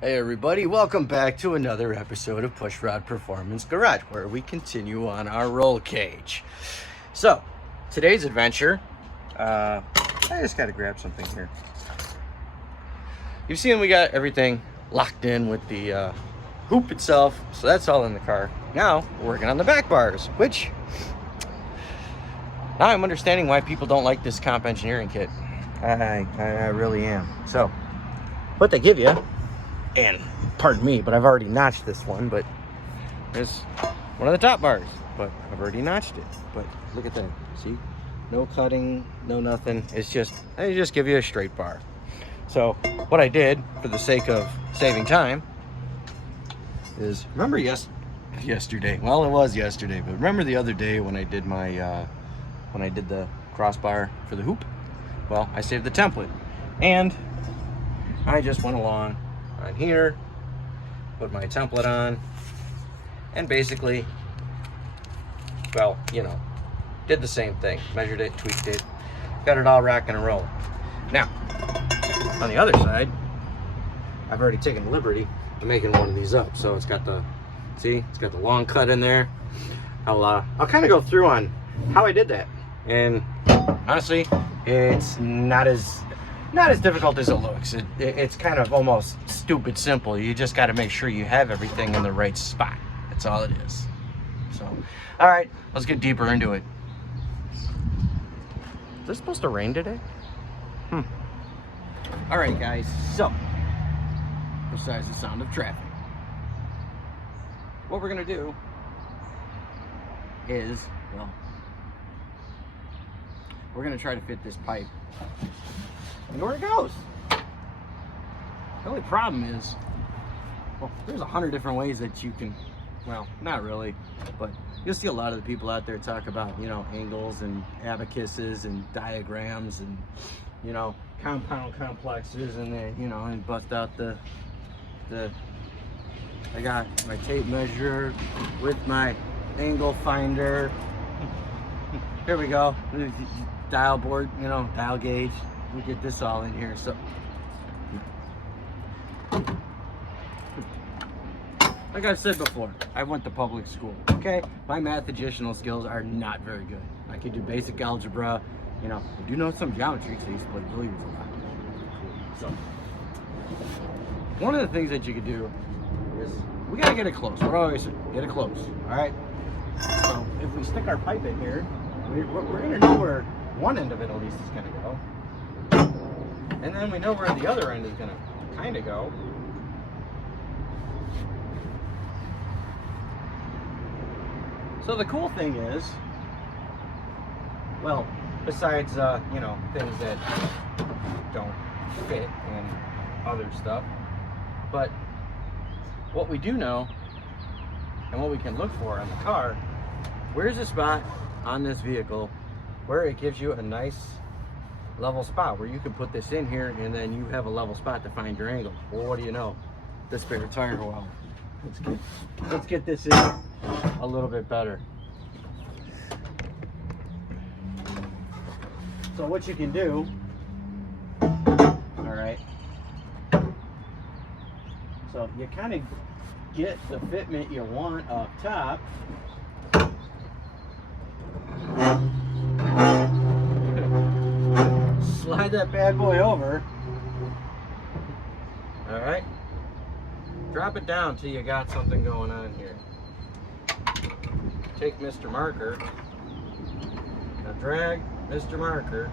Hey everybody, welcome back to another episode of Push Rod Performance Garage, where we continue on our roll cage. So, today's adventure, I just gotta grab something here. You've seen we got everything locked in with the hoop itself, so that's all in the car. Now, we're working on the back bars, which, now I'm understanding why people don't like this comp engineering kit. I really am. So, what they give you, and pardon me, but I've already notched this one, but there's one of the top bars, but I've already notched it. But look at that, see? No cutting, no nothing. It's just, they just give you a straight bar. So what I did, for the sake of saving time, is, remember yesterday, well it was yesterday, but remember the other day when I did my, when I did the crossbar for the hoop? Well, I saved the template, and I just went along on here, put my template on, and basically, well, you know, did the same thing. Measured it, tweaked it, got it all rocking and rolling. Now, on the other side, I've already taken the liberty of making one of these up. So it's got the, see, it's got the long cut in there. I'll kind of go through on how I did that. And honestly, it's not as difficult as it looks. It's kind of almost stupid simple. You just got to make sure you have everything in the right spot. That's all it is. So, all right, let's get deeper into it. Is this supposed to rain today? All right, guys, so, besides the sound of traffic, what we're gonna do is, well, we're gonna try to fit this pipe and where it goes. The only problem is, well, there's 100 different ways that you can, well, not really, but you'll see a lot of the people out there talk about, you know, angles and abacuses and diagrams and, you know, compound complexes, and they, you know, and bust out the I got my tape measure with my angle finder. Here we go. Dial board, you know, dial gauge. We get this all in here. So, like I said before, I went to public school. Okay, my math additional skills are not very good. I can do basic algebra. You know, I do know some geometry because I used to play billiards a lot. So, one of the things that you could do is we gotta get it close. What do I always say? Get it close. All right. So if we stick our pipe in here, we're gonna know where one end of it at least is gonna go, and then we know where the other end is gonna kind of go. So the cool thing is, well, besides you know, things that don't fit and other stuff, but what we do know and what we can look for on the car, where's a spot on this vehicle where it gives you a nice level spot where you can put this in here and then you have a level spot to find your angle. Well, what do you know? The spare tire well. Let's get this in a little bit better. So what you can do, all right, so you kind of get the fitment you want up top. Slide that bad boy over. All right, drop it down till you got something going on here. Take Mr. Marker, now drag Mr. Marker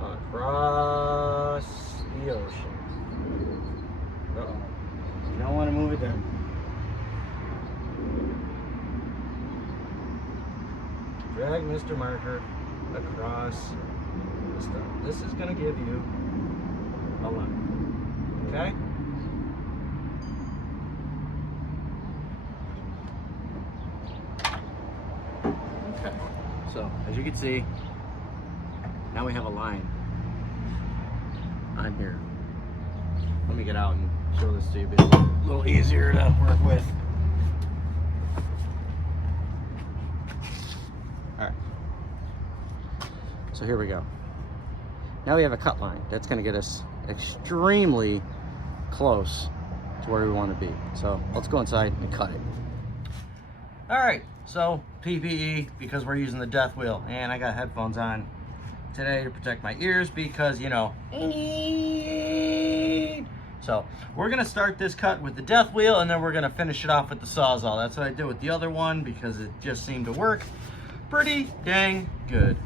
across the ocean. Uh-oh. You don't want to move it there. Drag Mr. Marker across the stuff. This is going to give you a line. Okay? Okay. So, as you can see, now we have a line on here. Let me get out and show this to you a bit, a little easier to work with. All right. So here we go. Now we have a cut line. That's going to get us extremely close to where we want to be. So let's go inside and cut it. All right, so PPE, because we're using the death wheel, and I got headphones on today to protect my ears because, you know. So we're gonna start this cut with the death wheel, and then we're gonna finish it off with the Sawzall. That's what I did with the other one because it just seemed to work pretty dang good.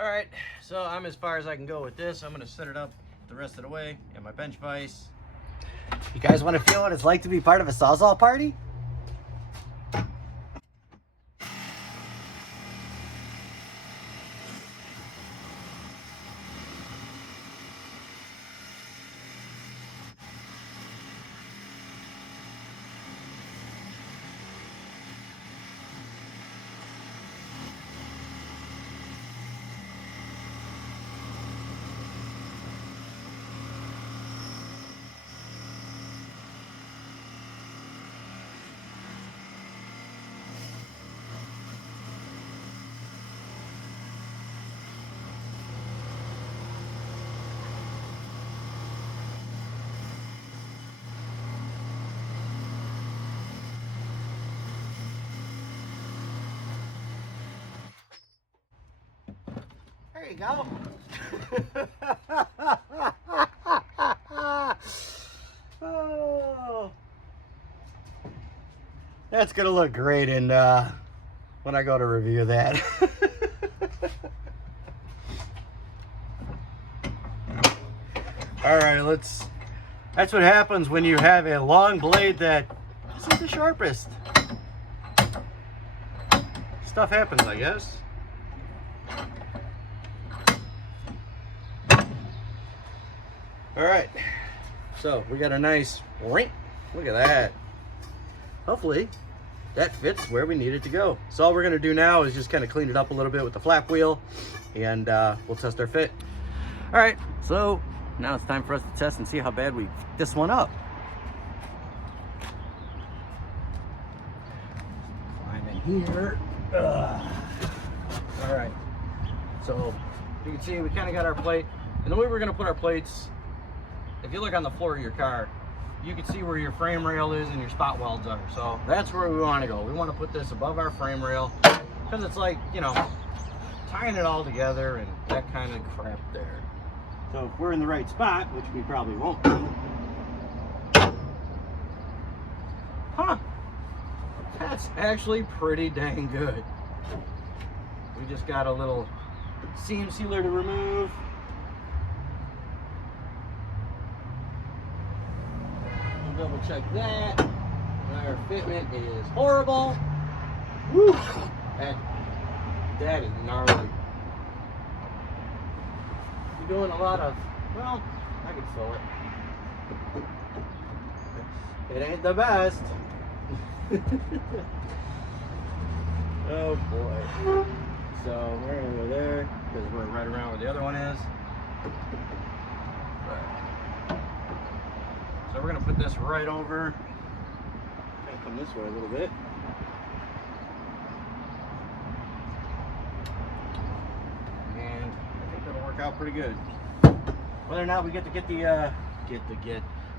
All right, so I'm as far as I can go with this. I'm gonna set it up the rest of the way in my bench vise. You guys want to feel what it's like to be part of a Sawzall party? There you go. Oh, that's gonna look great in when I go to review that. All right, that's what happens when you have a long blade that isn't the sharpest. Stuff happens, I guess. All right, so we got a nice ring. Look at that. Hopefully that fits where we need it to go. So all we're gonna do now is just kind of clean it up a little bit with the flap wheel, and we'll test our fit. All right, so now it's time for us to test and see how bad we f***ed this one up. Climb in here. All right, so you can see we kind of got our plate, and the way we're gonna put our plates, if you look on the floor of your car, you can see where your frame rail is and your spot welds are. So that's where we want to go. We want to put this above our frame rail because it's like, you know, tying it all together and that kind of crap there. So if we're in the right spot, which we probably won't be. Huh. That's actually pretty dang good. We just got a little seam sealer to remove. Double check that. Our fitment is horrible. Woo! That is gnarly. You're doing a lot of, well, I can sew it. It ain't the best. Oh boy. So we're gonna go there because we're right around where the other one is. So we're gonna put this right over. Gonna come this way a little bit. And I think that'll work out pretty good. Whether or not we get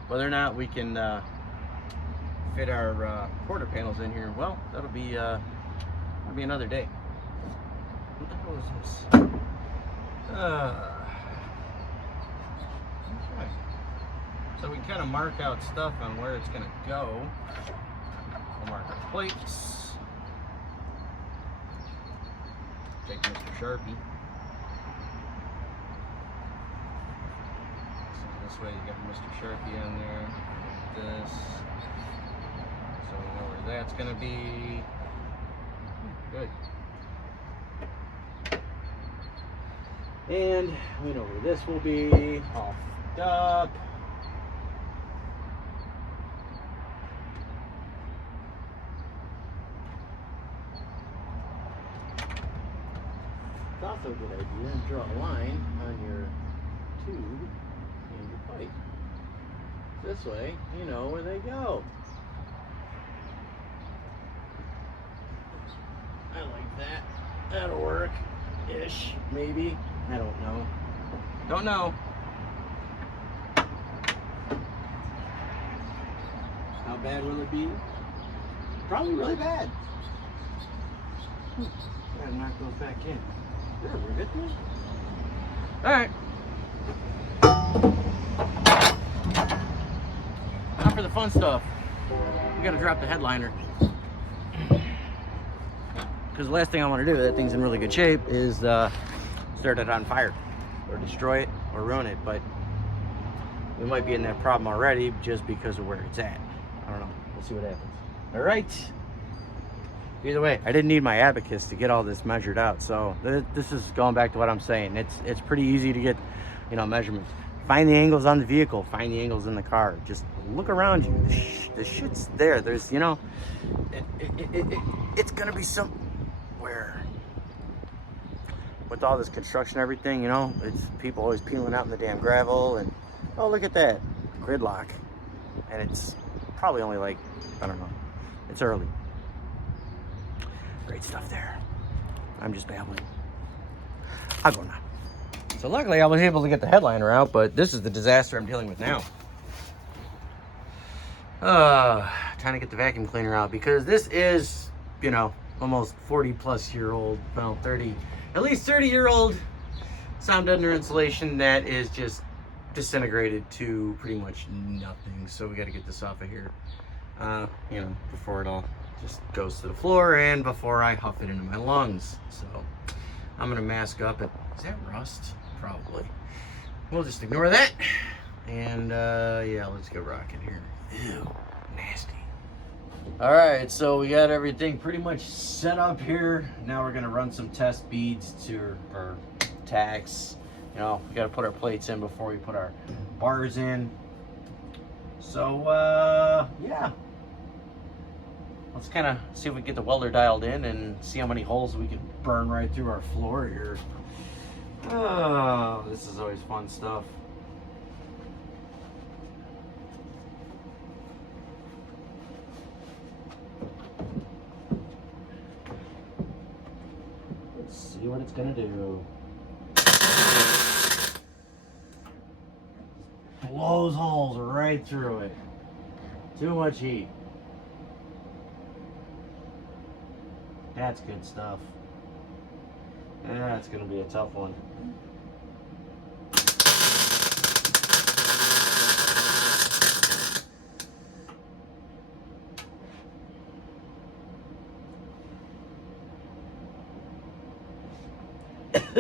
whether or not we can fit our quarter panels in here, well, that'll be another day. What the hell is this? Okay. So we can kind of mark out stuff on where it's going to go. We'll mark our plates. Take Mr. Sharpie. So this way you got Mr. Sharpie on there. This. So we know where that's going to be. Good. And we know where this will be, all fucked up. It's also a good idea to draw a line on your tube and your pipe. This way, you know where they go. I like that. That'll work-ish, maybe. I don't know. Don't know. How bad will it be? Probably really bad. Gotta knock those back in. There, we're good there. Alright. Now for the fun stuff. We gotta drop the headliner. Because the last thing I want to do, that thing's in really good shape, is start it on fire. Or destroy it, or ruin it. But we might be in that problem already just because of where it's at. I don't know. We'll see what happens. Alright. Either way, I didn't need my abacus to get all this measured out. So this is going back to what I'm saying. It's pretty easy to get, you know, measurements. Find the angles on the vehicle. Find the angles in the car. Just look around you. The shit's there. There's, you know, it's gonna be somewhere. With all this construction and everything, you know, it's people always peeling out in the damn gravel, and oh, look at that gridlock. And it's probably only like, I don't know, it's early. Great stuff there. I'm just babbling. I'll go now. So luckily I was able to get the headliner out, but this is the disaster I'm dealing with now. Trying to get the vacuum cleaner out, because this is, you know, almost 40-plus-year-old, well, 30, at least 30-year-old sound deadener insulation that is just disintegrated to pretty much nothing. So we got to get this off of here, you know, before it all just goes to the floor and before I huff it into my lungs. So I'm gonna mask up it. Is that rust? Probably. We'll just ignore that. And yeah, let's get rocking here. Ew, nasty. All right, so we got everything pretty much set up here. Now we're gonna run some test beads to our tacks. You know, we gotta put our plates in before we put our bars in. So yeah, let's kind of see if we can get the welder dialed in and see how many holes we can burn right through our floor here. Oh, this is always fun stuff. Let's see what it's gonna do. Blows holes right through it. Too much heat. That's good stuff. That's gonna be a tough one.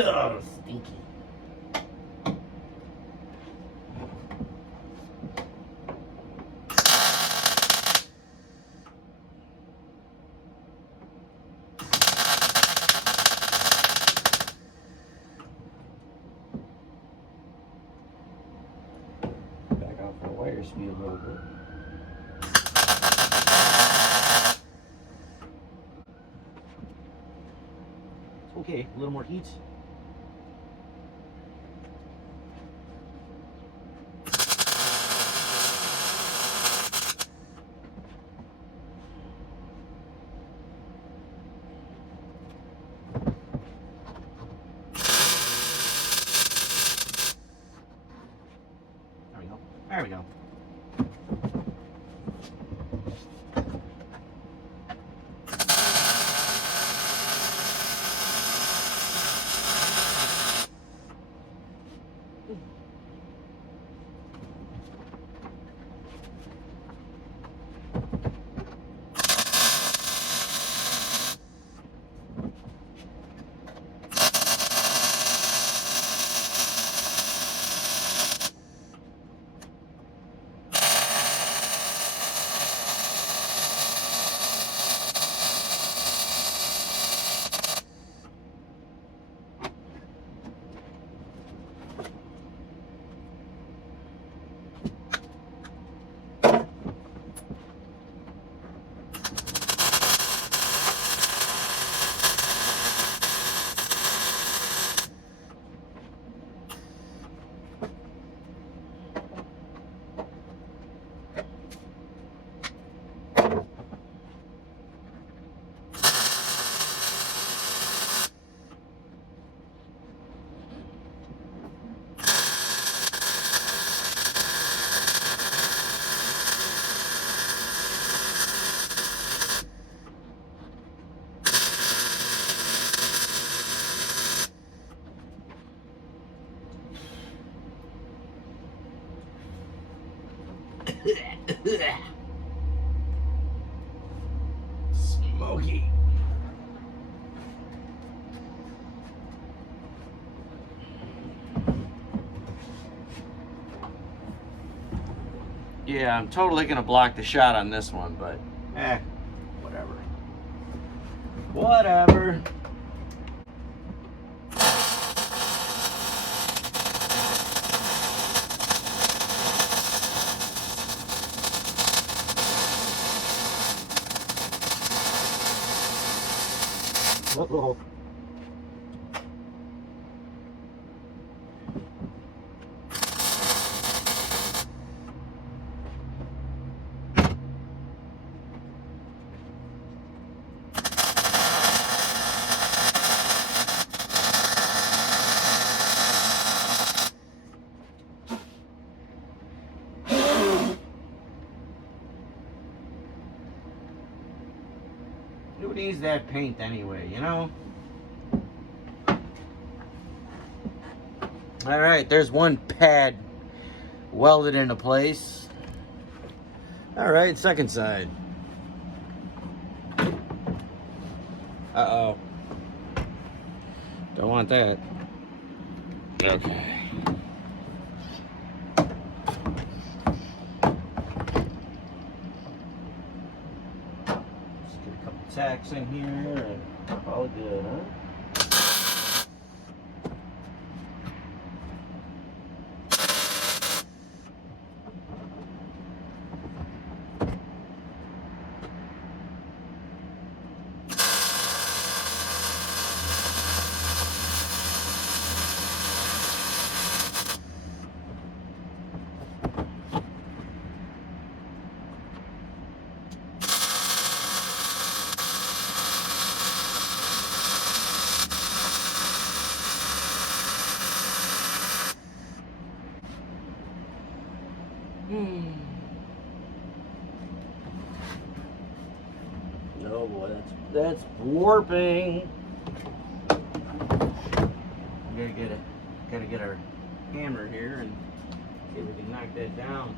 Oh, stinky. Back off the wire speed a little bit. It's okay, a little more heat. There we go. Smoky. Yeah, I'm totally gonna block the shot on this one, but whatever. Whatever. Oh. Who needs that paint anyway, you know? All right, there's one pad welded into place. All right, second side. Uh-oh. Don't want that. Okay. Just get a couple tacks in here and all good, huh? Oh boy, that's warping. Gotta get our hammer here and see if we can knock that down.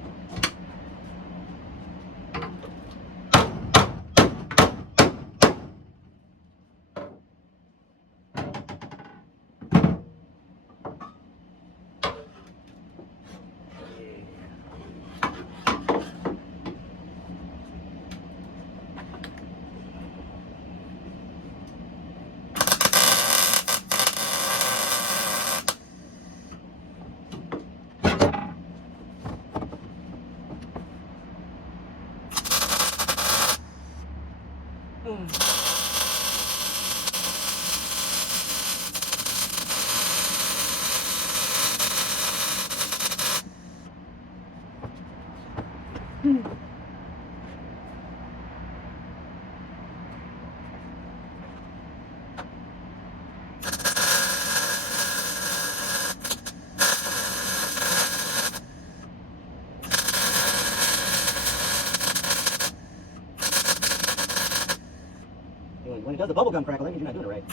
When it does the bubblegum crackle, that means you're not doing it right.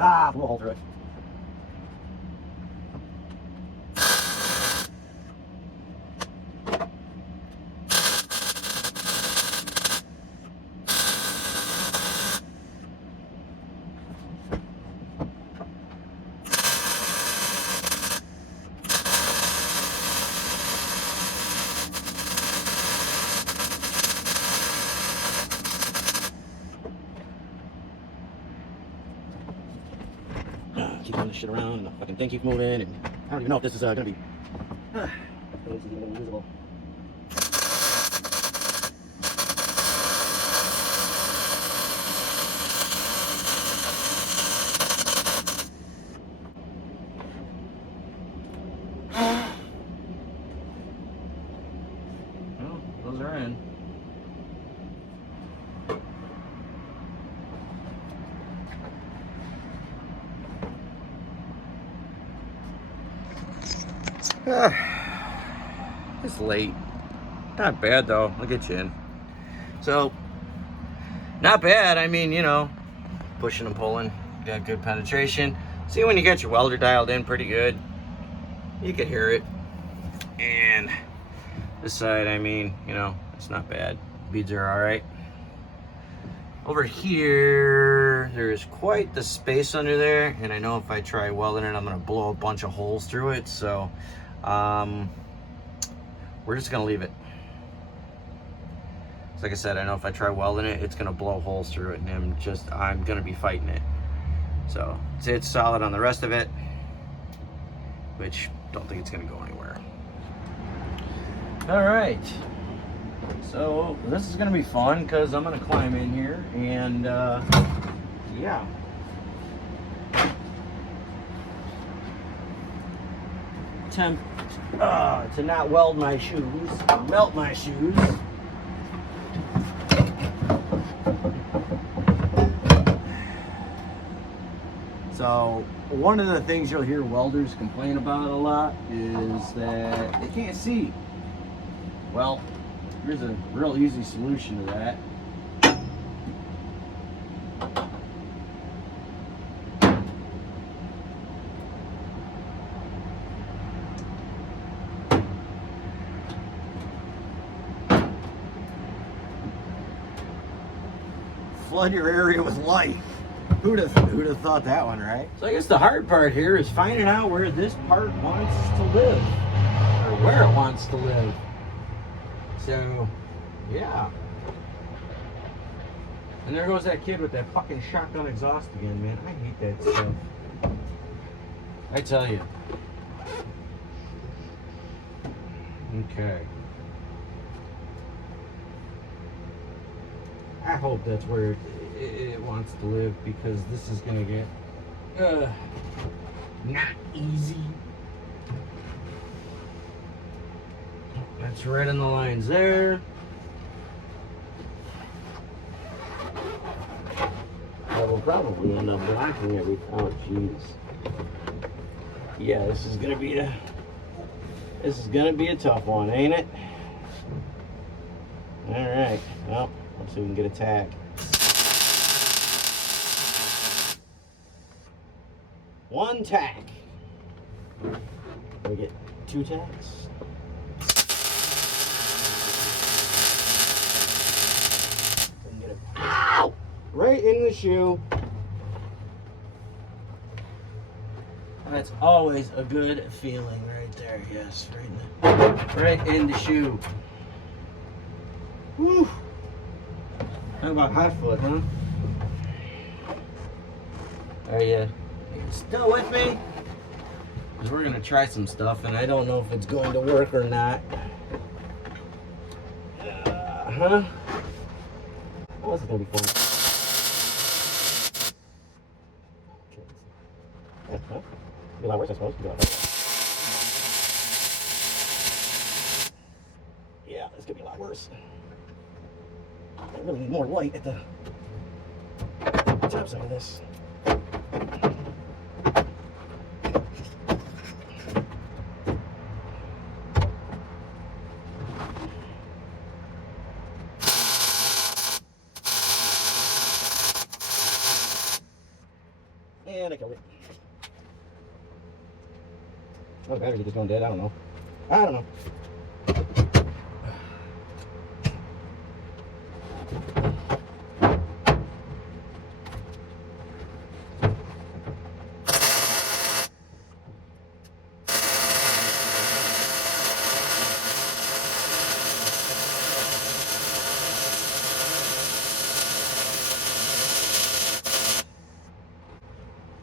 Ah, blew a hole through it. Keep moving this shit around and the fucking thing keeps moving, and I don't even know if this is gonna be this is even usable. Those are in. It's late. Not bad though. I'll get you in. So, not bad. I mean, you know, pushing and pulling. Got good penetration. See, when you get your welder dialed in pretty good, you can hear it. And this side, I mean, you know, it's not bad. Beads are all right. Over here, there's quite the space under there, and I know if I try welding it, I'm gonna blow a bunch of holes through it. So, we're just gonna leave it. So like I said, I know if I try welding it, it's gonna blow holes through it, and I'm gonna be fighting it. So it's solid on the rest of it, which don't think it's gonna go anywhere. All right. So this is gonna be fun because I'm gonna climb in here and yeah. Attempt to not weld my shoes, melt my shoes. So one of the things you'll hear welders complain about a lot is that they can't see. Well, here's a real easy solution to that. Flood your area with light. Who'd have thought that one, right? So I guess the hard part here is finding out where this part wants to live, or where it wants to live. So, yeah. And there goes that kid with that fucking shotgun exhaust again, man. I hate that stuff. I tell you. Okay. I hope that's where it wants to live, because this is gonna get not easy. That's right on the lines there. I will probably end up blocking every. Oh jeez. Yeah, this is gonna be a tough one, ain't it? All right. Well, let's see if we can get a tag. One tack. We get 2 tacks. And get it. Ow! Right in the shoe. That's always a good feeling right there. Yes, right in the shoe. Woo! How about hot foot, huh? Are you still with me? Because we're gonna try some stuff, and I don't know if it's going to work or not. Oh, this is gonna be fun. Be a lot worse, I suppose. Be a lot worse. Yeah, this could be a lot worse. I really need more light at the top side of this. And I killed it. Oh, the battery just going dead. I don't know.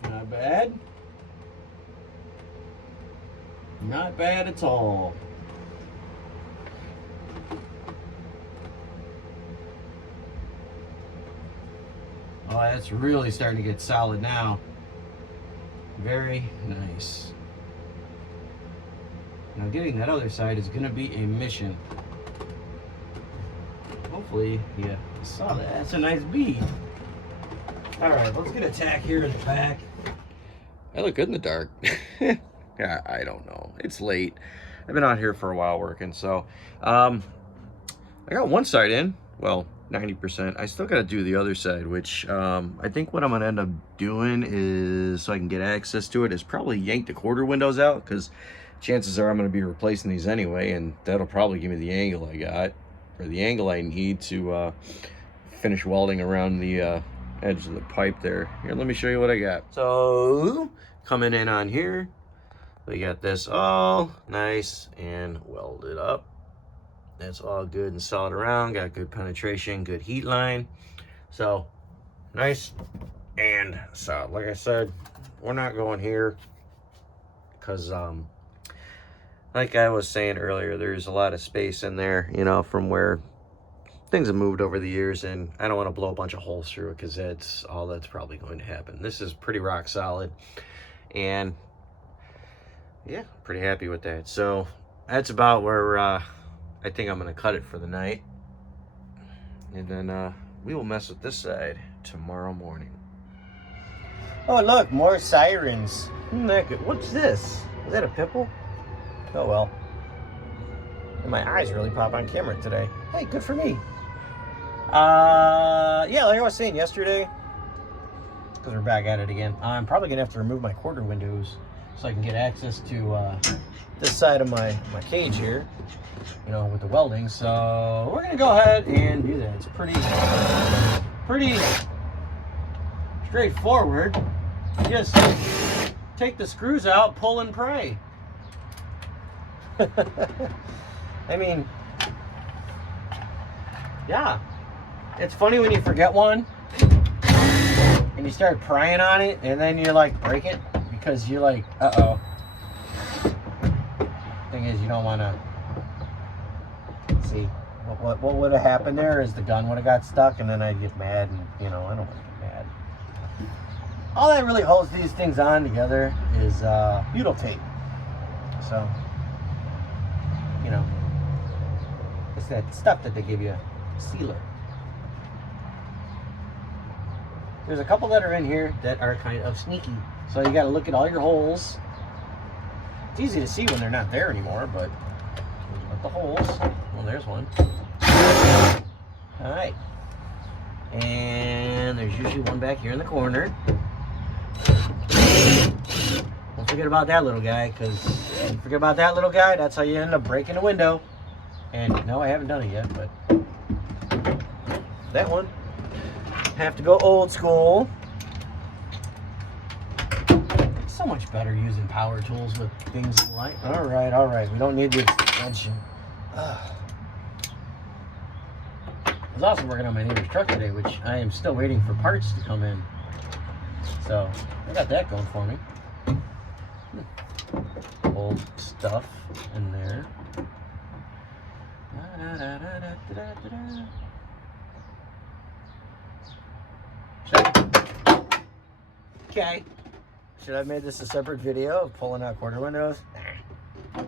Not bad. Not bad at all. Oh, that's really starting to get solid now. Very nice. Now getting that other side is going to be a mission. Hopefully you saw that. That's a nice bead. All right, let's get a tack here in the back. I look good in the dark. Yeah, I don't know. It's late. I've been out here for a while working, so I got one side in. Well, 90%. I still got to do the other side, which I think what I'm going to end up doing is, so I can get access to it, is probably yank the quarter windows out, because chances are I'm going to be replacing these anyway, and that'll probably give me the angle I got, or the angle I need to finish welding around the edge of the pipe there. Here, let me show you what I got. So, coming in on here, we got this all nice and welded up. That's all good and solid around. Got good penetration, good heat line. So, nice and solid. Like I said, we're not going here because, like I was saying earlier, there's a lot of space in there, you know, from where things have moved over the years, and I don't want to blow a bunch of holes through it because that's all that's probably going to happen. This is pretty rock solid, and yeah, pretty happy with that. So that's about where I think I'm going to cut it for the night, and then we will mess with this side tomorrow morning. Oh, look, more sirens. What's this? Is that a pimple? Oh, well. And my eyes really pop on camera today. Hey, good for me. Yeah, like I was saying yesterday, because we're back at it again, I'm probably going to have to remove my quarter windows so I can get access to this side of my cage here, you know, with the welding. So we're going to go ahead and do that. It's pretty straightforward. Just take the screws out, pull and pray. I mean, yeah, it's funny when you forget one and you start prying on it and then you like break it because you're like, uh-oh. Thing is, you don't want to see what would have happened there is the gun would have got stuck, and then I'd get mad, and you know, I don't want to get mad. All that really holds these things on together is butyl tape. So, you know, it's that stuff that they give you, sealer. There's a couple that are in here that are kind of sneaky. So you got to look at all your holes. It's easy to see when they're not there anymore, but look at the holes. Well, there's one. All right. And there's usually one back here in the corner. Don't forget about that little guy, because if you forget about that little guy, that's how you end up breaking a window. And no, I haven't done it yet, but that one. Have to go old school. It's so much better using power tools with things like. All right. We don't need the extension. I was also working on my neighbor's truck today, which I am still waiting for parts to come in. So I got that going for me. Old stuff in there. Okay. Should I have made this a separate video of pulling out quarter windows? Nah.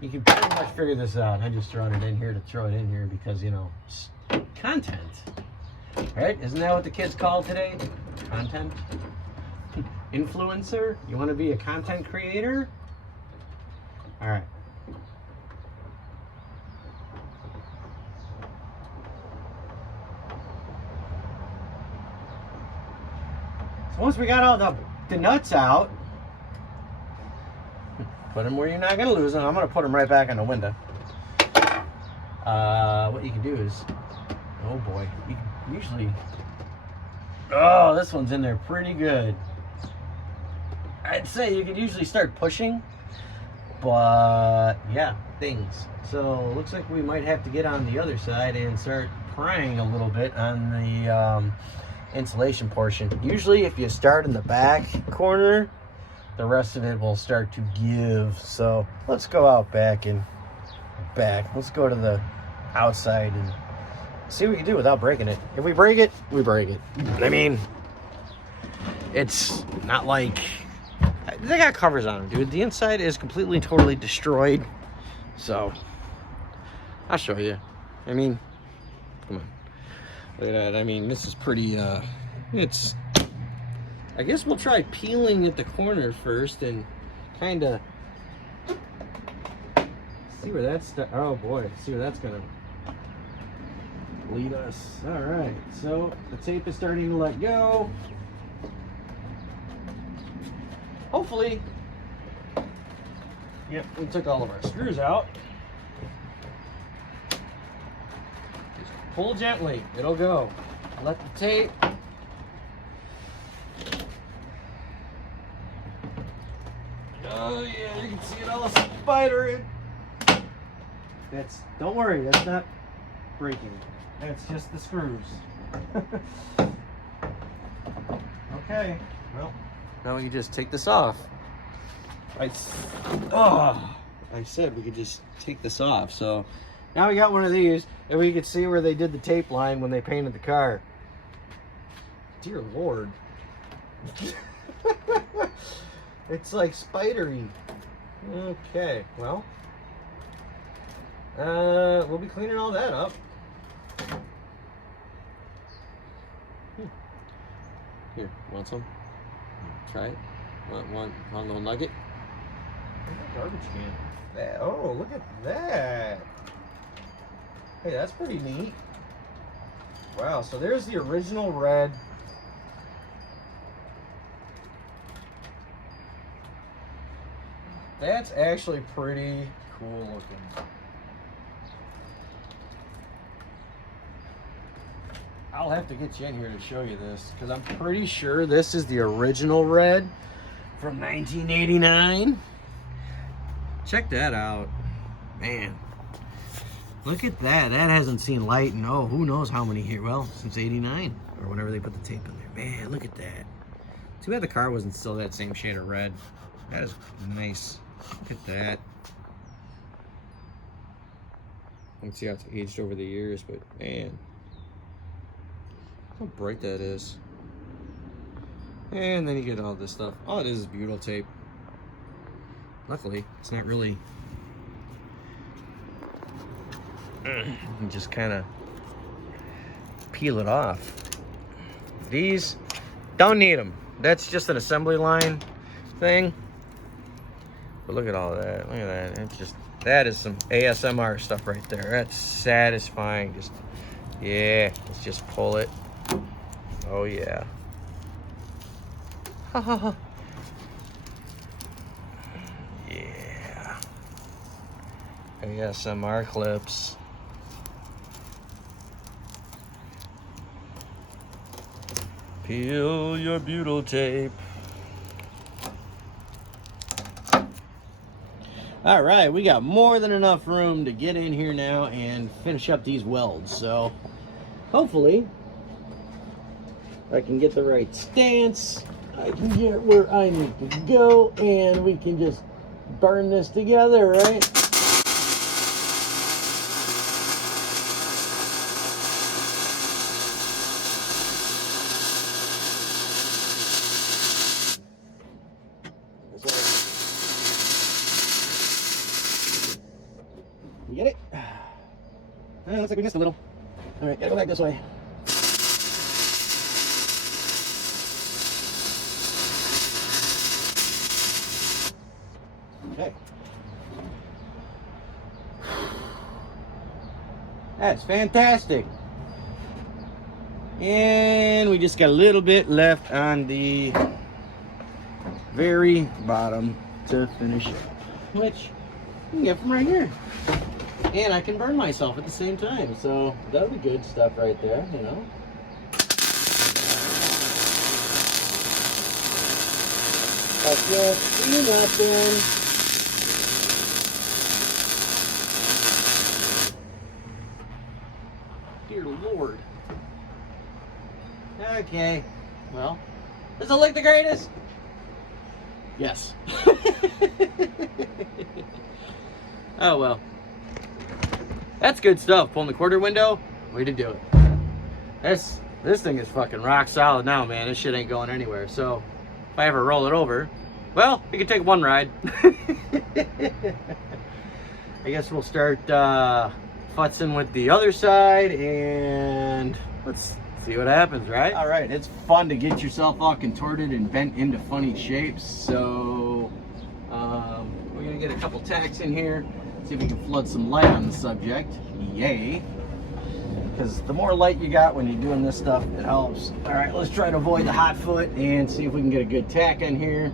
You can pretty much figure this out. I just thrown it in here to throw it in here because, you know, content. Right? Isn't that what the kids call today? Content? Influencer? You want to be a content creator? All right. So once we got all the nuts out, put them where you're not going to lose them. I'm going to put them right back on the window. What you can do is, oh boy, you can usually, oh, this one's in there pretty good. I'd say you could usually start pushing, but yeah, things. So looks like we might have to get on the other side and start prying a little bit on the insulation portion. Usually if you start in the back corner, the rest of it will start to give. So let's go out back and back. Let's go to the outside and see what we can do without breaking it. If we break it, we break it. I mean, it's not like they got covers on them, dude. The inside is completely, totally destroyed. So I'll show you. I mean, come on. Look at that. I mean, this is pretty, it's, I guess we'll try peeling at the corner first and kind of see where that's, oh boy, see where that's going to lead us. All right, so the tape is starting to let go. Hopefully, yep, we took all of our screws out. Just pull gently, it'll go. Let the tape. Oh yeah, you can see it all spidering. Don't worry, that's not breaking. That's just the screws. Okay, well, now we can just take this off. I said we could just take this off. So now we got one of these, and we could see where they did the tape line when they painted the car. Dear Lord. It's like spidery. Okay, well, we'll be cleaning all that up. Here, want some? Try it. Want one little nugget? Garbage can. Oh, look at that. Hey, that's pretty neat. Wow, so there's the original red. That's actually pretty cool looking. I'll have to get you in here to show you this, because I'm pretty sure this is the original red from 1989. Check that out. Man, look at that. That hasn't seen light in, oh, who knows how many here. Well, since 89 or whenever they put the tape in there. Man, look at that. Too bad the car wasn't still that same shade of red. That is nice. Look at that. I can see how it's aged over the years, but man, how bright that is. And then you get all this stuff. All it is butyl tape. Luckily, it's not really. You just kind of peel it off. These don't need them. That's just an assembly line thing. But look at all that. Look at that. It's just, that is some ASMR stuff right there. That's satisfying. Just, yeah. Let's just pull it. Oh yeah. Ha ha ha. Yeah. ASMR clips. Peel your butyl tape. All right, we got more than enough room to get in here now and finish up these welds. So hopefully I can get the right stance. I can get where I need to go, and we can just burn this together, right? You get it? Looks like we missed a little. All right, gotta go back this way. Okay. That's fantastic. And we just got a little bit left on the very bottom to finish up, which you can get from right here. And I can burn myself at the same time, so that'll be good stuff right there, you know. I just see nothing. Dear Lord. Okay, well, does it look the greatest? Yes. Oh well. That's good stuff. Pulling the quarter window, way to do it. This thing is fucking rock solid now, man. This shit ain't going anywhere. So if I ever roll it over, well, we can take one ride. I guess we'll start futzing with the other side, and let's see what happens, right? All right, it's fun to get yourself all contorted and bent into funny shapes. So we're gonna get a couple tacks in here, see if we can flood some light on the subject. Yay. Because the more light you got when you're doing this stuff, it helps. All right, let's try to avoid the hot foot and see if we can get a good tack in here.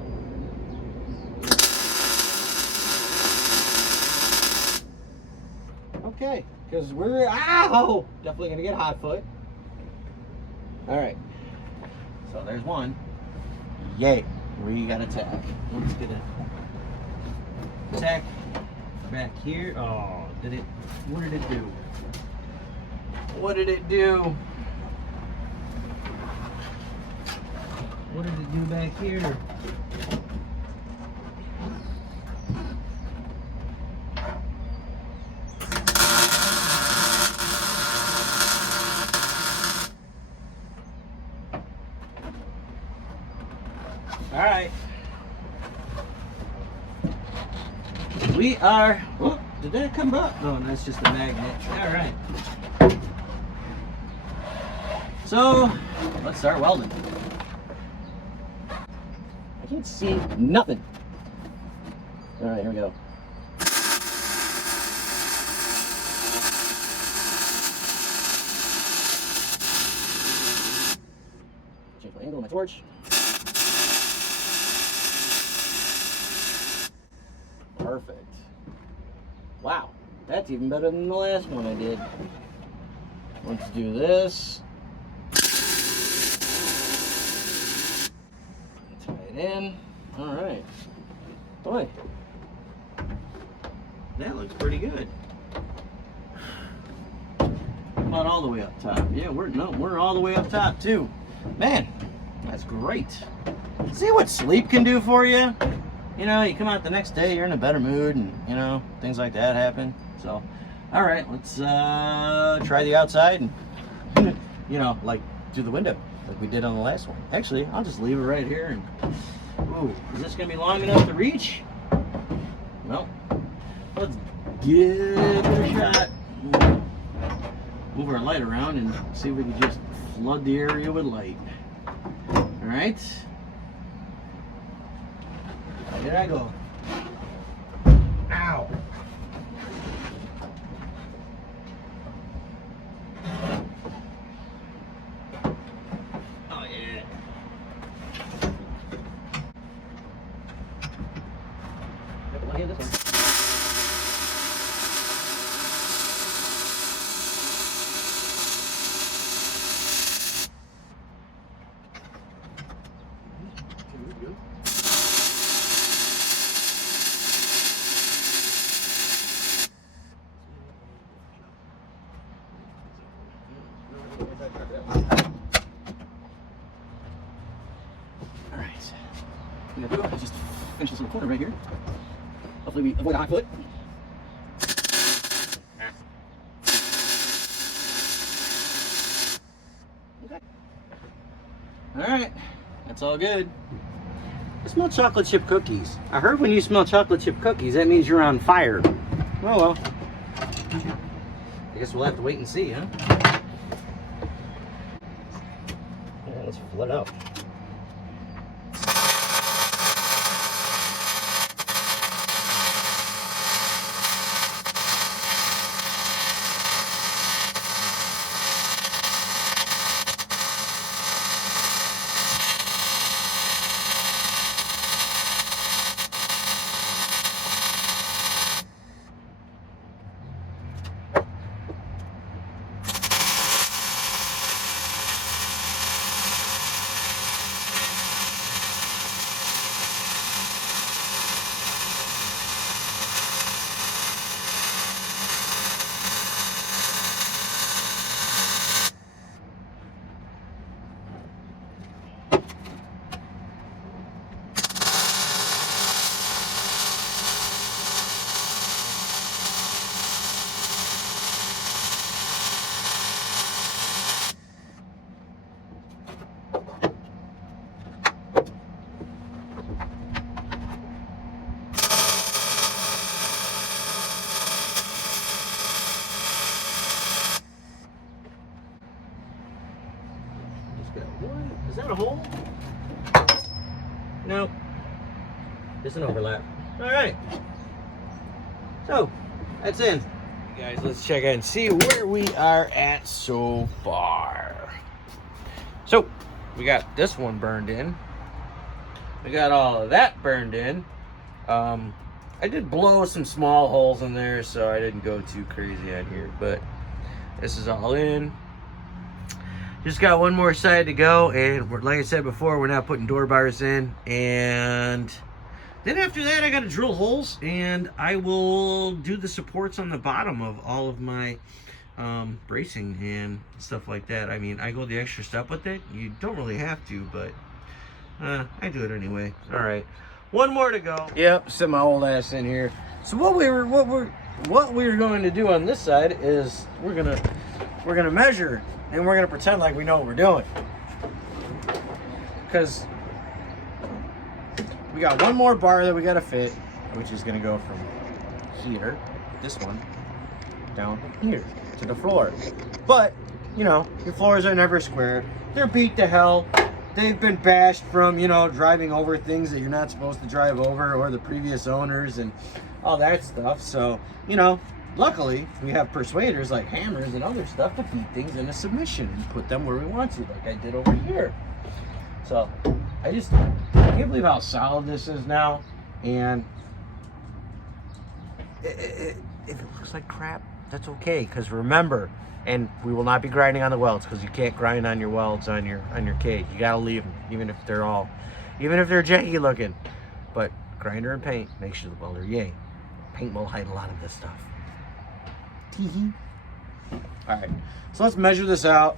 Okay, because we're, ow, definitely gonna get hot foot. All right, so there's one. Yay, we got a tack. Let's get a tack back here. Oh, what did it do? What did it do? What did it do back here? All right. We are, oh, did that come up? No, that's just a magnet. All right. So, let's start welding. I can't see nothing. All right, here we go. Change my angle of my torch. Perfect. Wow, that's even better than the last one I did. Let's do this. Tie it in. All right. Boy, that looks pretty good. Not all the way up top. Yeah, we're all the way up top too. Man, that's great. See what sleep can do for you? You know, you come out the next day, you're in a better mood, and you know, things like that happen. So, all right, let's try the outside and you know, like do the window like we did on the last one. Actually, I'll just leave it right here. And ooh, is this gonna be long enough to reach? Well, let's give it a shot. Move our light around and see if we can just flood the area with light. All right. Here I go. Ow. Oh yeah. Yep, I'll hit this one. What I'm gonna do is just finish this little corner right here. Hopefully we avoid a hot foot. Okay. Alright, that's all good. I smell chocolate chip cookies. I heard when you smell chocolate chip cookies, that means you're on fire. Oh well. I guess we'll have to wait and see, huh? Yeah, let's flood out. There's an overlap. All right. So, that's in. Guys, let's check in and see where we are at so far. So, we got this one burned in. We got all of that burned in. I did blow some small holes in there, so I didn't go too crazy on here, but this is all in. Just got one more side to go, and like I said before, we're not putting door bars in. And then after that, I got to drill holes, and I will do the supports on the bottom of all of my bracing and stuff like that. I mean, I go the extra step with it. You don't really have to, but I do it anyway. All right, one more to go. Yep, sit my old ass in here. So what we're going to do on this side is we're gonna measure, and we're gonna pretend like we know what we're doing, because we got one more bar that we gotta fit, which is gonna go from here, this one, down here to the floor. But you know, your floors are never squared. They're beat to hell. They've been bashed from, you know, driving over things that you're not supposed to drive over, or the previous owners and all that stuff. So, you know, luckily we have persuaders like hammers and other stuff to beat things into submission and put them where we want to, like I did over here. So I can't believe how solid this is now. And if it looks like crap, that's okay, because remember, and we will not be grinding on the welds, because you can't grind on your welds on your cage. You gotta leave them, even if they're janky looking. But grinder and paint makes sure the welder, yay. Paint will hide a lot of this stuff. All right, so let's measure this out.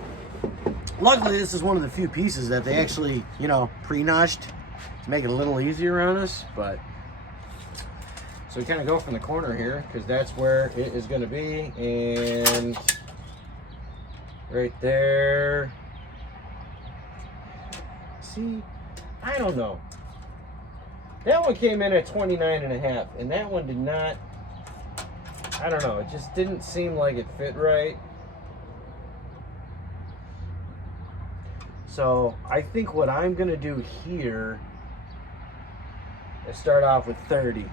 Luckily, this is one of the few pieces that they actually, you know, pre-notched to make it a little easier on us. But so we kind of go from the corner here, because that's where it is going to be, and right there. See, I don't know. That one came in at 29.5, and that one did not. I don't know. It just didn't seem like it fit right. So I think what I'm gonna do here is start off with 30.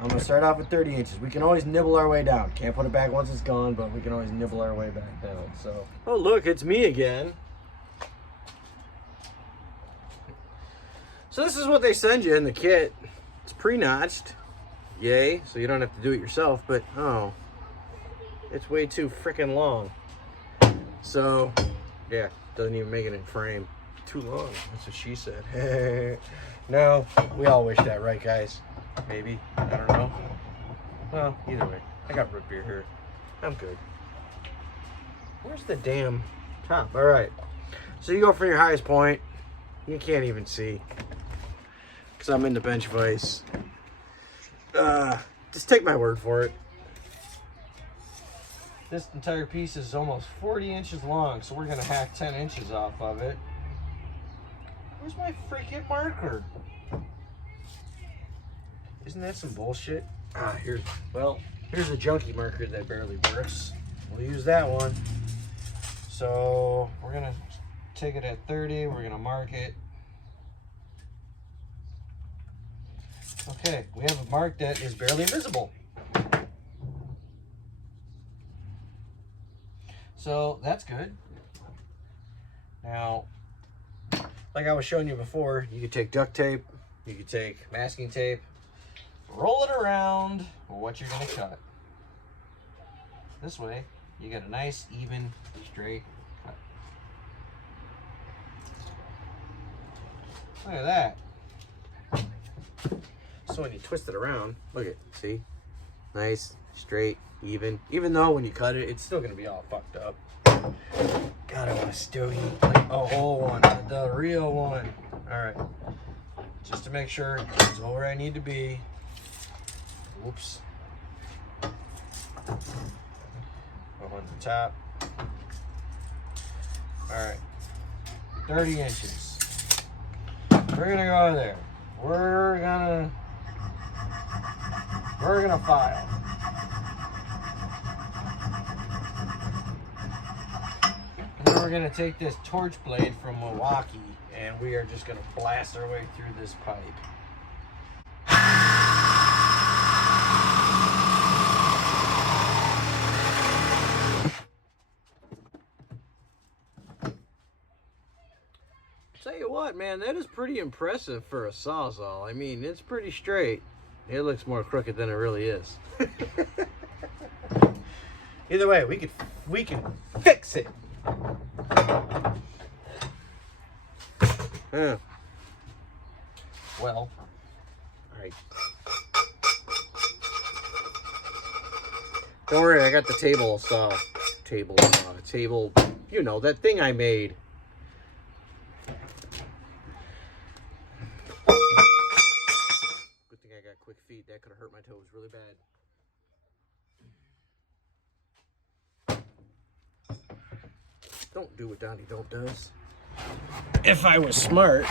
I'm gonna start off with 30 inches. We can always nibble our way down. Can't put it back once it's gone, but we can always nibble our way back down. So, oh look, it's me again. So this is what they send you in the kit. It's pre-notched, yay, so you don't have to do it yourself, but oh, it's way too freaking long. So, yeah, doesn't even make it in frame. Too long, that's what she said. No, we all wish that, right guys? Maybe, I don't know. Well, either way, I got root beer here. I'm good. Where's the damn top? All right, so you go from your highest point. You can't even see, because I'm in the bench vise. Just take my word for it. This entire piece is almost 40 inches long, so we're gonna hack 10 inches off of it. Where's my freaking marker? Isn't that some bullshit? Here's a junky marker that barely works. We'll use that one. So we're gonna take it at 30, we're gonna mark it. Okay, we have a mark that is barely visible. So that's good. Now, like I was showing you before, you could take duct tape, you could take masking tape, roll it around what you're gonna cut. This way, you get a nice, even, straight cut. Look at that. So when you twist it around, look at, see? Nice, straight, even. Even though when you cut it, it's still gonna be all fucked up. God, I want to still eat like a whole one, the real one. All right, just to make sure it's all where I need to be. Whoops. Go on the top. All right, 30 inches. We're gonna go there. We're gonna file. And then we're gonna take this torch blade from Milwaukee, and we are just gonna blast our way through this pipe. what, man, that is pretty impressive for a Sawzall. I mean, it's pretty straight. It looks more crooked than it really is. Either way, we can fix it. Yeah. Well, all right. Don't worry, I got the table, you know, that thing I made. Good thing I got quick feet. That could have hurt my toes really bad. Don't do what Donnie Dope does. If I was smart,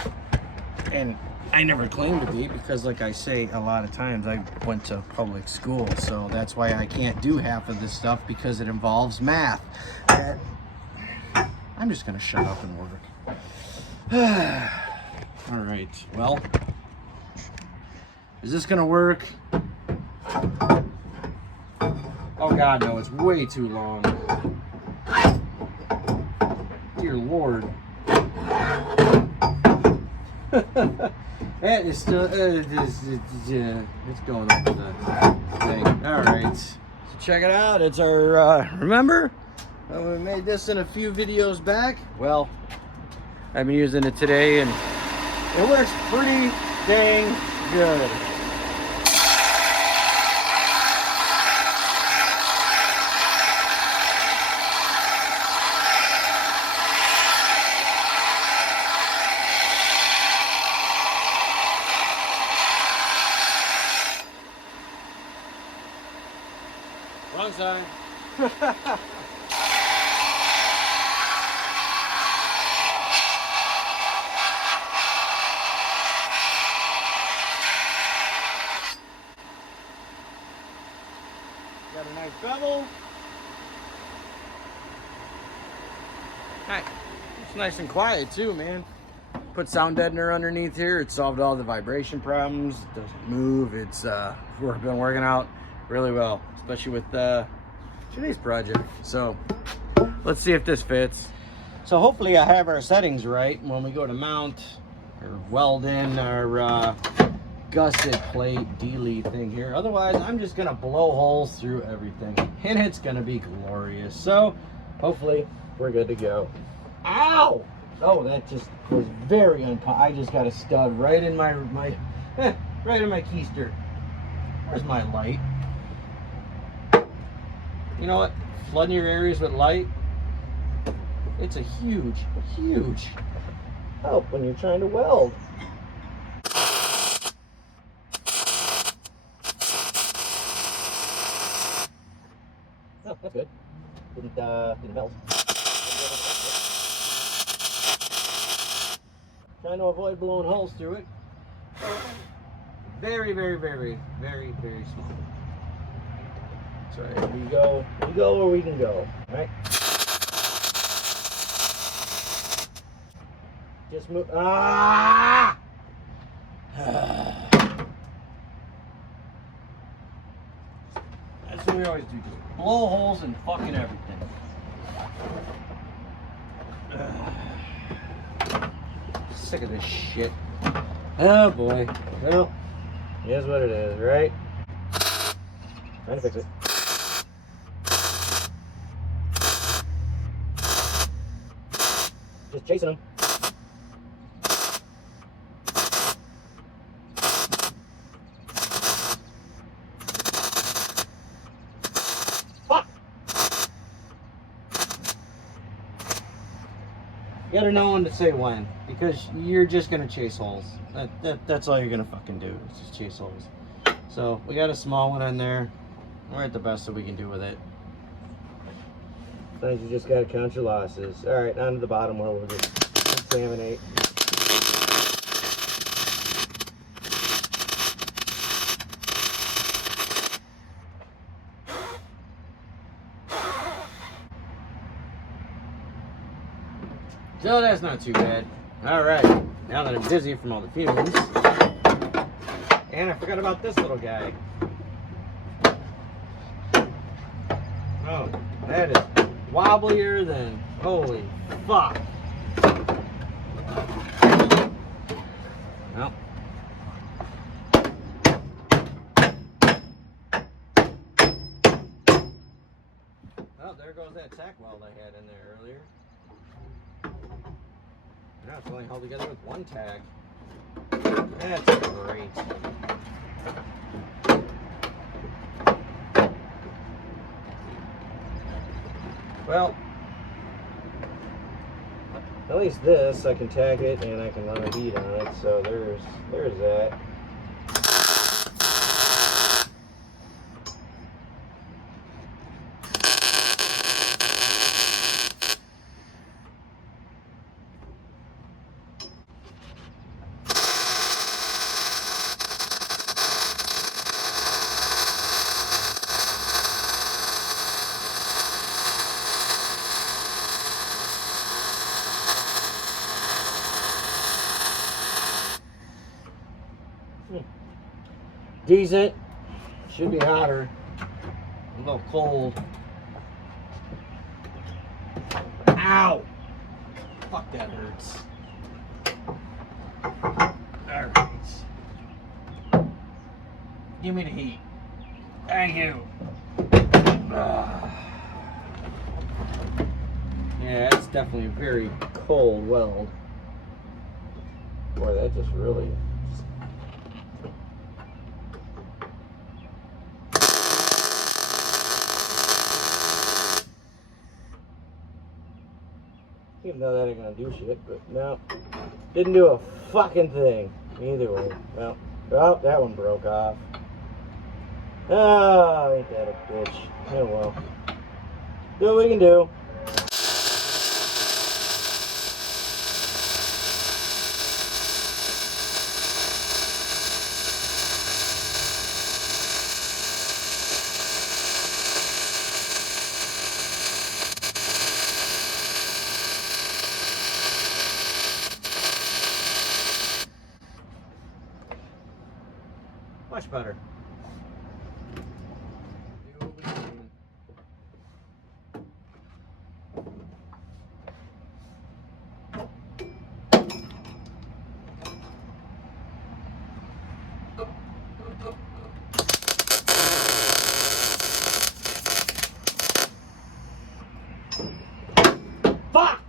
and I never claimed to be, because like I say a lot of times, I went to public school, so that's why I can't do half of this stuff, because it involves math. And I'm just gonna shut up and work. All right, well, is this gonna work? Oh God, no, it's way too long. Dear Lord. That is still, it's going over the thing. All right, so check it out. It's our, remember? We made this in a few videos back. Well, I've been using it today, and it works pretty dang good. Wrong side. Got a nice bevel. Hi. It's nice and quiet too, man. Put sound deadener underneath here. It solved all the vibration problems. It doesn't move. It's been working out really well, especially with today's project. So let's see if this fits. So hopefully I have our settings right when we go to mount or weld in our gusset plate D-lead thing here. Otherwise, I'm just gonna blow holes through everything, and it's gonna be glorious. So hopefully we're good to go. Ow! Oh, that just was very I just got a stud right in my right in my keister. Where's my light? You know what? Flooding your areas with light, it's a huge, huge help when you're trying to weld. Oh, that's good. Didn't melt. Trying to avoid blowing holes through it. Very, very, very, very, very small. So we go where we can go, right? Just move. Ah! That's what we always do. Just blow holes in fucking everything. Sick of this shit. Oh boy. Well, here's what it is, right? Trying to fix it. Just chasing them. Fuck! You gotta know when to say when, because you're just gonna chase holes. That's all you're gonna fucking do, is just chase holes. So we got a small one in there. We're at the best that we can do with it. Sometimes you just gotta count your losses. All right, on to the bottom where we'll just examinate. So that's not too bad. All right, now that I'm dizzy from all the fumes, and I forgot about this little guy. Oh, that is wobblier than holy fuck. there goes that tack weld I had in there earlier. Now it's only held together with one tack. That's great. Well, at least this I can tack it and I can run a bead on it. So there's that. Decent. Should be hotter. A little cold. Ow! Fuck, that hurts. Alright. Give me the heat. Thank you. Yeah, it's definitely a very cold weld. Boy, that just really... Even though that ain't gonna do shit, but no. Didn't do a fucking thing. Either way. Well, oh, that one broke off. Oh, ain't that a bitch. Oh well. Do what we can do. Much better. Fuck!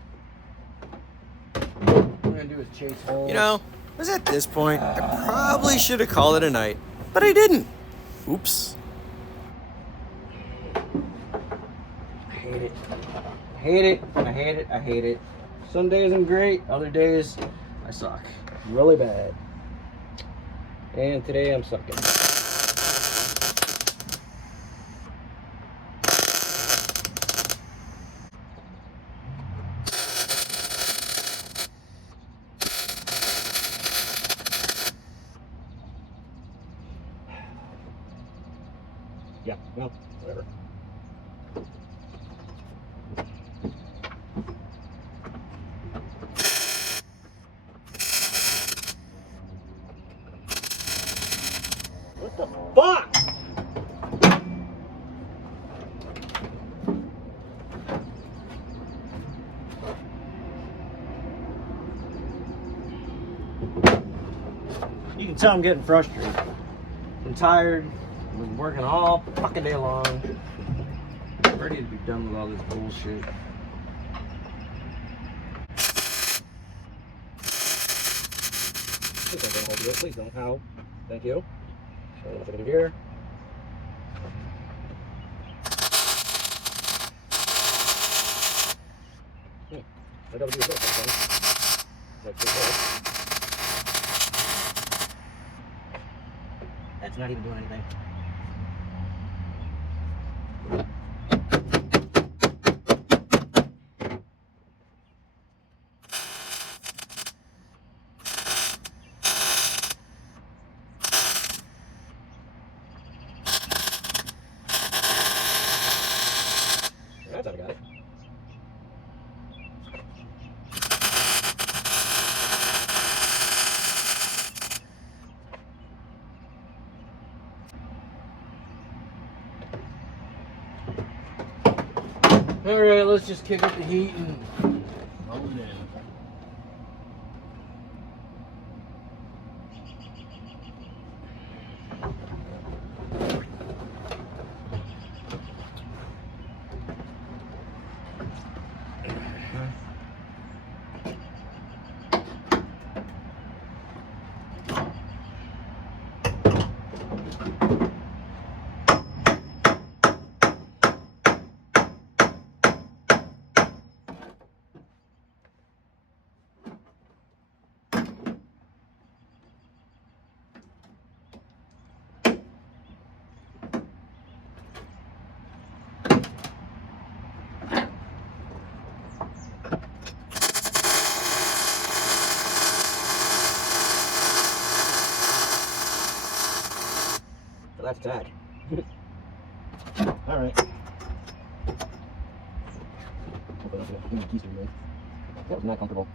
What I'm gonna do is chase holes. You know, it was at this point, I probably should have called it a night, but I didn't. Oops. I hate it. I hate it. I hate it. I hate it. Some days I'm great, other days I suck. Really bad. And today I'm sucking. Yeah, well, whatever. What the fuck? You can tell I'm getting frustrated. I'm tired. I've been working all fucking day long. I'm ready to be done with all this bullshit. Please don't hold it. Please don't. How? Thank you. So let's look at here. I gotta do this. That's not even doing anything. That's how I got it. All right, let's just kick up the heat and roll it in. left tack. All right. That was not comfortable.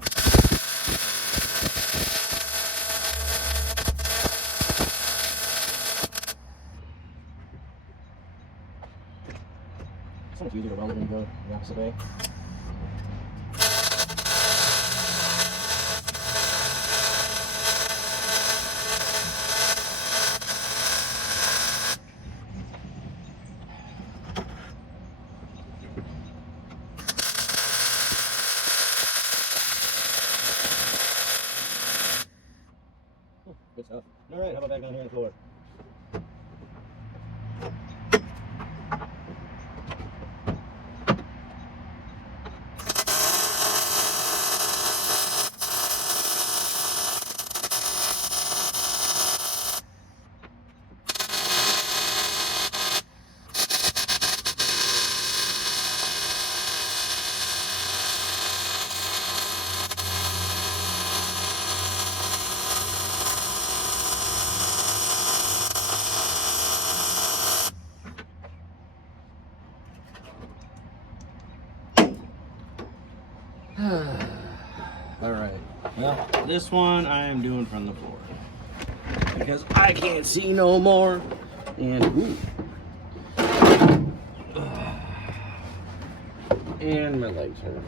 So much easier to weld it than go the opposite way. Good stuff. All right, how about back down here on the floor? All right. Well, this one I am doing from the floor because I can't see no more. And and my legs hurt.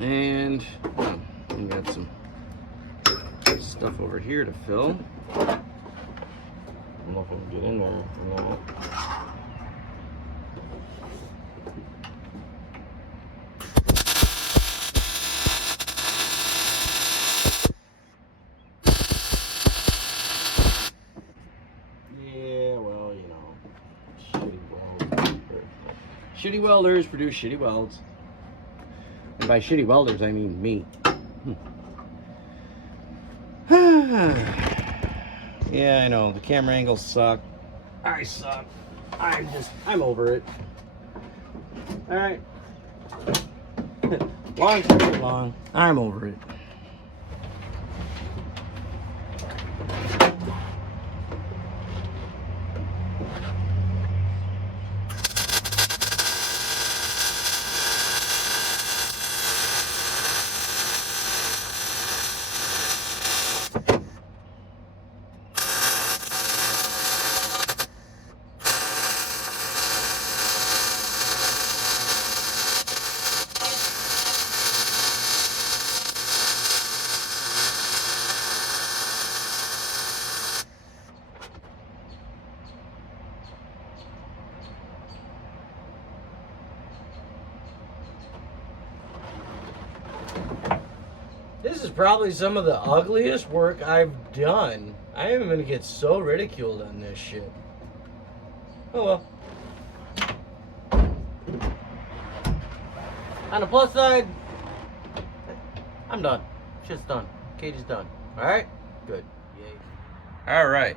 And we got some stuff over here to fill. I don't know if I can get in there or not. Yeah, well, you know, shitty welders produce shitty welds. And by shitty welders, I mean me. Yeah, I know. The camera angles suck. I suck. I'm over it. Alright. Long story long. I'm over it. This is probably some of the ugliest work I've done. I am gonna get so ridiculed on this shit. Oh well. On the plus side, I'm done. Shit's done. Cage is done. Alright? Good. Yay. Alright.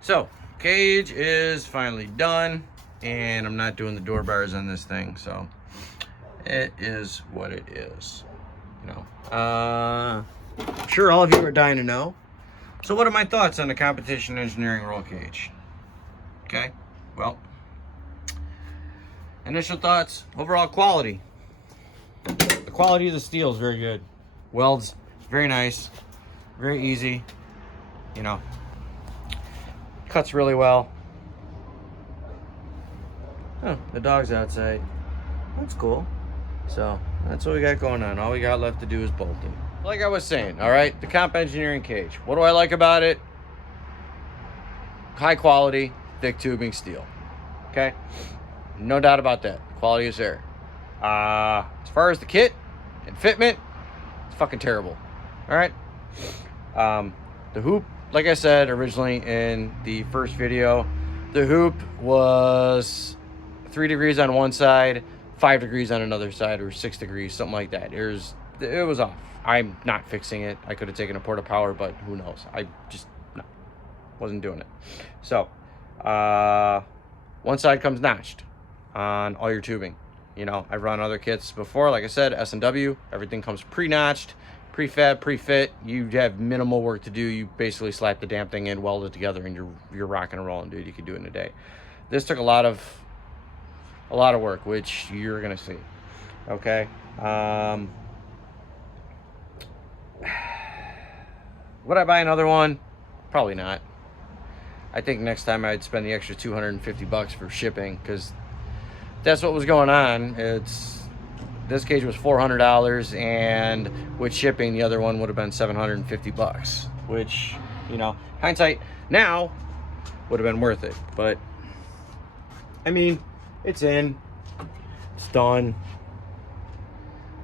So, cage is finally done. And I'm not doing the door bars on this thing, so it is what it is. You know, I'm sure all of you are dying to know. So what are my thoughts on the competition engineering roll cage? Okay, well, initial thoughts, overall quality. The quality of the steel is very good. Welds, very nice, very easy, you know, cuts really well. Oh, the dog's outside. That's cool. So that's what we got going on. All we got left to do is bolting. Like I was saying, all right, the comp engineering cage. What do I like about it? High quality, thick tubing steel. Okay, no doubt about that. Quality is there. As far as the kit and fitment, it's fucking terrible. All right. The hoop, like I said originally in the first video, the hoop was 3 degrees on one side, 5 degrees on another side, or 6 degrees, something like that. There's it was off. I'm not fixing it. I could have taken a port of power, but who knows? I just wasn't doing it. So one side comes notched on all your tubing. You know, I've run other kits before, like I said, S&W, everything comes pre-notched, prefab, pre-fit. You have minimal work to do. You basically slap the damn thing in, weld it together, and you're rocking and rolling, dude. You can do it in a day. This took a lot of work, which you're gonna see. Okay. Would I buy another one? Probably not. I think next time I'd spend the extra $250 for shipping, because that's what was going on. This cage was $400, and with shipping, the other one would have been $750, which, you know, hindsight now would have been worth it. But I mean, it's in, it's done.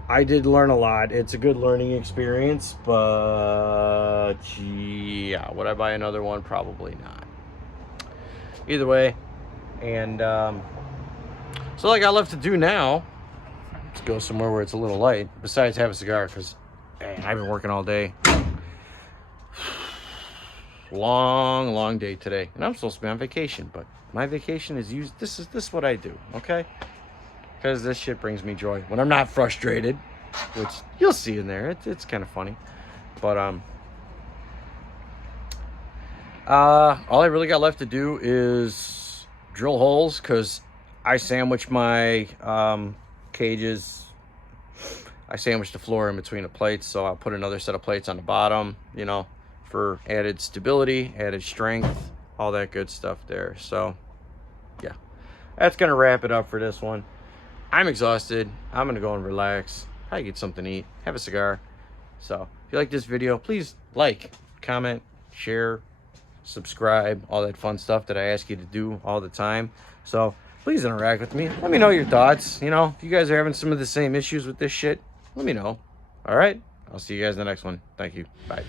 I did learn a lot. It's a good learning experience, but yeah, would I buy another one? Probably not. Either way, and so all I got left to do now, let's go somewhere where it's a little light, besides have a cigar, because I've been working all day. Long day today, and I'm supposed to be on vacation, but my vacation is used. This is what I do, okay? Because this shit brings me joy when I'm not frustrated, which you'll see in there. It's kind of funny, but all I really got left to do is drill holes, because I sandwich my cages. I sandwich the floor in between the plates, so I'll put another set of plates on the bottom, you know, for added stability, added strength, all that good stuff there. So yeah, that's gonna wrap it up for this one. I'm exhausted. I'm gonna go and relax, probably get something to eat, have a cigar. So if you like this video, please like, comment, share, subscribe, all that fun stuff that I ask you to do all the time. So please interact with me. Let me know your thoughts. You know, if you guys are having some of the same issues with this shit, let me know. All right, I'll see you guys in the next one. Thank you. Bye.